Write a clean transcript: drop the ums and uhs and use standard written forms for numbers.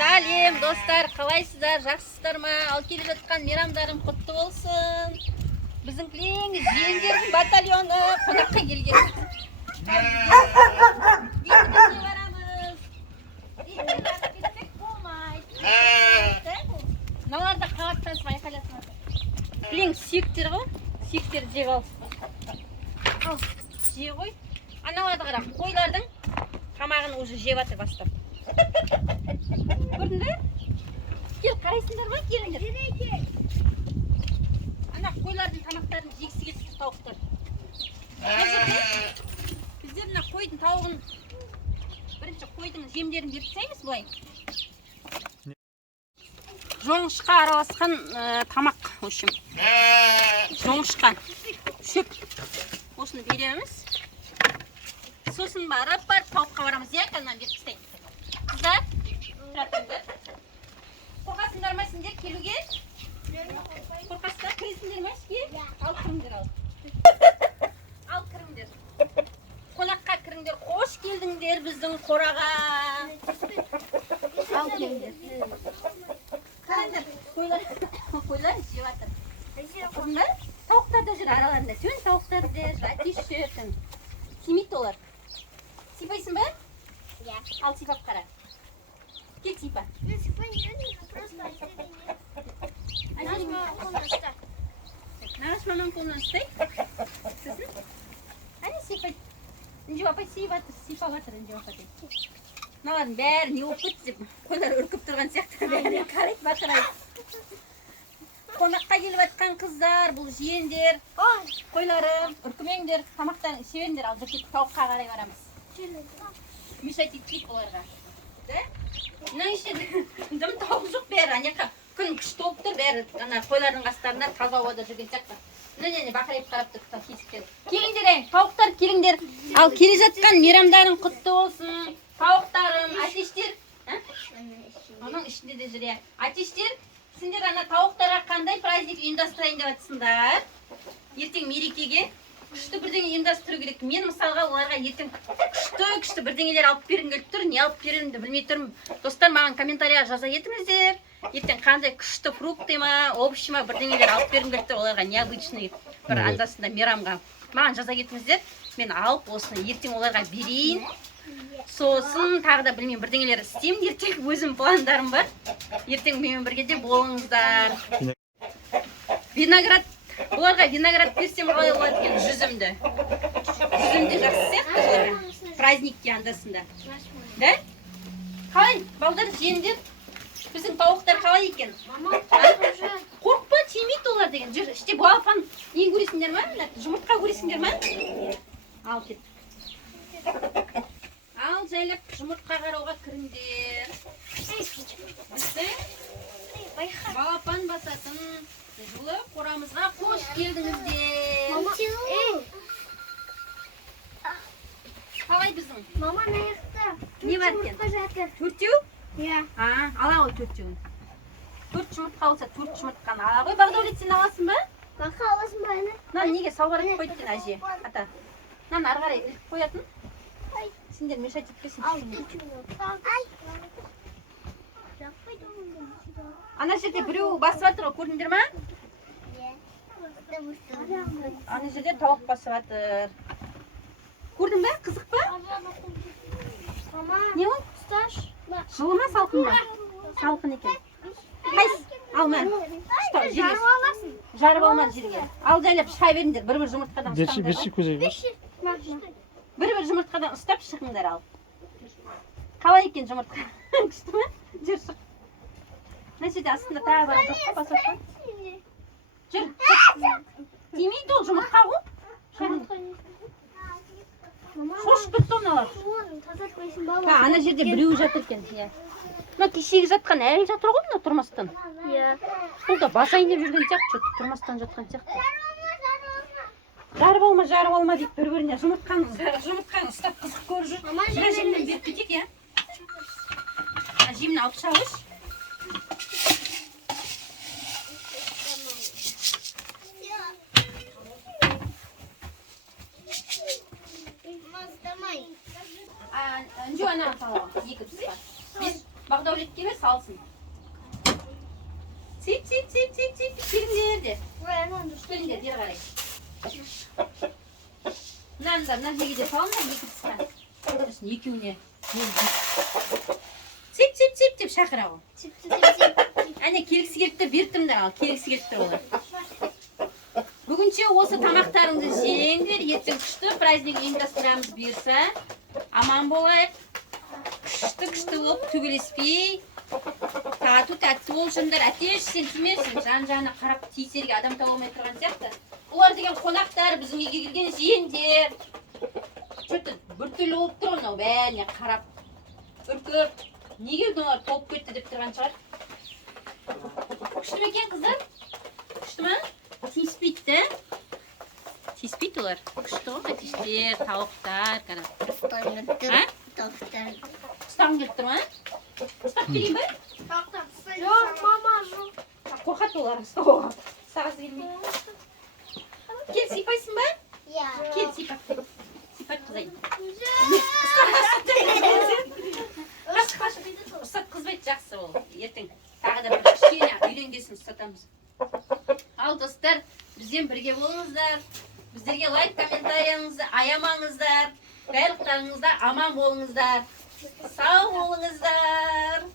Сәлем достар, қалайсыздар, жақсысыздар ма? Ал келе жатқан мейрамдарым құтты болсын. Біздің ең жиендердің батальоны қонаққа келген. Енді біз не барамыз? Енді барып кетсек болмайды. Мыналар да қағаттасып айқайласып жатыр. Білең сүйектер ғой, сүйектерді жеп ал. Ал, же ғой. Аналарды қара, қойлардың тамағын уже жеп жатыр бастап. Көрдіңдер? Кел, қарайсыңдар ма? Келіңдер. Ана қойлардың тамақтарын жегісі келіп тауықтар. Біздер мына қойдың тауығын бірінші қойдың жемдерін беріп тастаймыз былай. Жоңышқа араласқан тамақ, в общем. Жоңышқа, шөп. Осыны береміз. Сосын барып тауыққа барамыз, иә, каннан беріп тастаймыз. Қыздар, тұратыңдар. Қорқасыңдар ма сендер келуге? Қорқасыңдар, кіресіңдер ма ішке? Ал кіріңдер ал. Ал кіріңдер. Қонаққа кіріңдер. Қош келдіңдер біздің қораға. Ал келіңдер. Қараңдар, қойлар жеп жатыр. Көрдіңдер? Тауықтар да жүр араларында. Сен тауықтар да жүр, әтеш. Тимейді олар. Сипайсың ба? Ал сипап қара. Кел сипа. Нағаш мамаң қолынан ұстай. Сосын? Әне сипай. Үнжіп апай сипап жатыр Үнжіп апай. Мыналардың бәрі не болып кетті деп қойлар үркіп тұрған сияқты бәріне қарайды бақырайды. Қонаққа келіп жатқан қыздар, бұл жиендер, қойларым, үркімеңдер, тамақтан ішемендер, ал жүркет тауыққа қарай барамыз. Мешать етпейді оларға. Мына іште дым тауық жоқ бәрі, анеқа күн күшті болып тұр бәрі, қойлардың қастарында таза ауада жүрген сияқты. Міне бақырайып қарап тұр кесіктер. Келіңдер, тауықтар келіңдер. Ал келе жатқан мейрамдарың құтты болсын. Тауықтарым, әтештер. Оның ішінде де жүр, әтештер. Сендер ана тауықтарға қандай праздник ұйымдастырайын деп жатсыңдар? Ертең мерекеге күшті бірдеңе ұйымдастыру керек. Мен мысалға оларға ертең күшті бірдеңелер алып бергім келіп тұр. Не алып беремді білмей тұрмын. Достар, маған комментарияға жаза кетіңіздер. Ертең қандай күшті фрукты ма, овощи ма бірдеңелер алып бергім келіп тұр. Оларға необычный бір андасында мейрамға. Маған жаза кетіңіздер. Мен алып осыны ертең оларға берейін. Сосын тағы да білмеймін бірдеңелер істеймін. Ертең өзім пландарым бар. Ертең менімен бірге де болыңыздар. Виноград, оларға виноград берсем қалай болады екен? Жүзімді. Жүзімді жақсы сияқты оларға. Праздникке андасында. Да? Қалай, балдар, жиендер? Біздің тауықтар қалай екен? Қорқпа, тимейді олар деген. Жүр, іште балапан нең көресіңдер ма? Жұмыртқа көресіңдер ма? Ал кет. Ал жайлап жұмыртқа қарауға кіріңдер. Біздің балапан басатын жылы қорамызға қош келдіңіздер. Қалай біздің? Мама нақты. Не бар екен? Төртеу? Иә. Ала ғой төртеуін. Төрт жұмыртқа болса төрт жұмыртқаны ала ғой. Бағдәулет, сен аласың ба? Бақа аласың ба ана? Нан неге салбар етіп қойды екен әже? Ата. Нан ары қарай іліп қоятын. Сендер мешать етпесін. Ана жерде біреу басып жатыр ғой, көрдіңдер ма? Ана жерде тауық басып жатыр. Көрдің ба? Қызық ба? Не ол? Жылы ма, салқын ба? Салқын екен. Қайсы? Ал мән. Жарып аласың. Жарып алмады жерге. Ал жайлап шай беріңдер, бір жұмыртқадан Бір бір жұмыртқадан ұстап шығыңдар ал. Қалай екен жұмыртқа? Күшті ме? Жүр шық. Мына жерде астында тағы бар жоқ па басып? Жүр. Тимейді ол жұмыртқа ғой. Шошып кетті оналар. Ана жерде біреу жатыр екен. Мына кешегі жатқан әлі жатыр ғой мына тұрмастан. Бұл да басайын деп жүрген сияқты, тұрмастан жатқан сияқты. Жарып алма дейді бір-біріне. Жұмыртқаны ұстап қызық көріп жүр. Мына жемнен беріп кетейік, иә? Жемні алып шағыш. Үнжу ана салуға, екі пысқа. Бағдәулетке бер салсын. Сип. Келіңдер де. Келіңдер, бері қарай. Мына жерге салыңдар, екі тысқа. Сосын екеуіне. Сип деп шақыра ғой. Әне келгісі келіпті, берттімдер ал, келгісі келіпті олар. Бүгінше осы тамақтарыңды жеңдер, ертең күшті праздник ұйымдастырамыз бұйырса. Аман болайық. Күшті болып төбелеспей. Тату болшыңдар. Әтеш, сен тимерсің, жан-жағына қарап тиісерге адам таба алмай тұрған сияқты. Олар деген қонақтар, біздің үйге келген жиендер. Что-то біртүрлі болып тұр мынау бәріне қарап. Үркіп, неге олар толып кетті деп тұрған шығар. Күшті ме екен қыздар? Күшті ме? Тиіспейді. Тиіспейді олар. Күшті ғой, әтештер, тауықтар. Ұстағың келіп тұр ма? Ұстап келейін бе? Жоқ, мама, жоқ. Қорқады олар ұстауға. Ұстағысы келмейді. Кел, сипайсың ба? Иә. Кел, сипат. Сипат қызайын. Ұстатқызбайды, жақсы ол. Ертең тағы да бір кішкене үйренгесін ұстатамыз. Ал достар, бізден бірге болыңыздар. Біздерге лайк, комментарияңызды аямаңыздар. Барлықтарыңызда аман болыңыздар. Сау болыңыздар.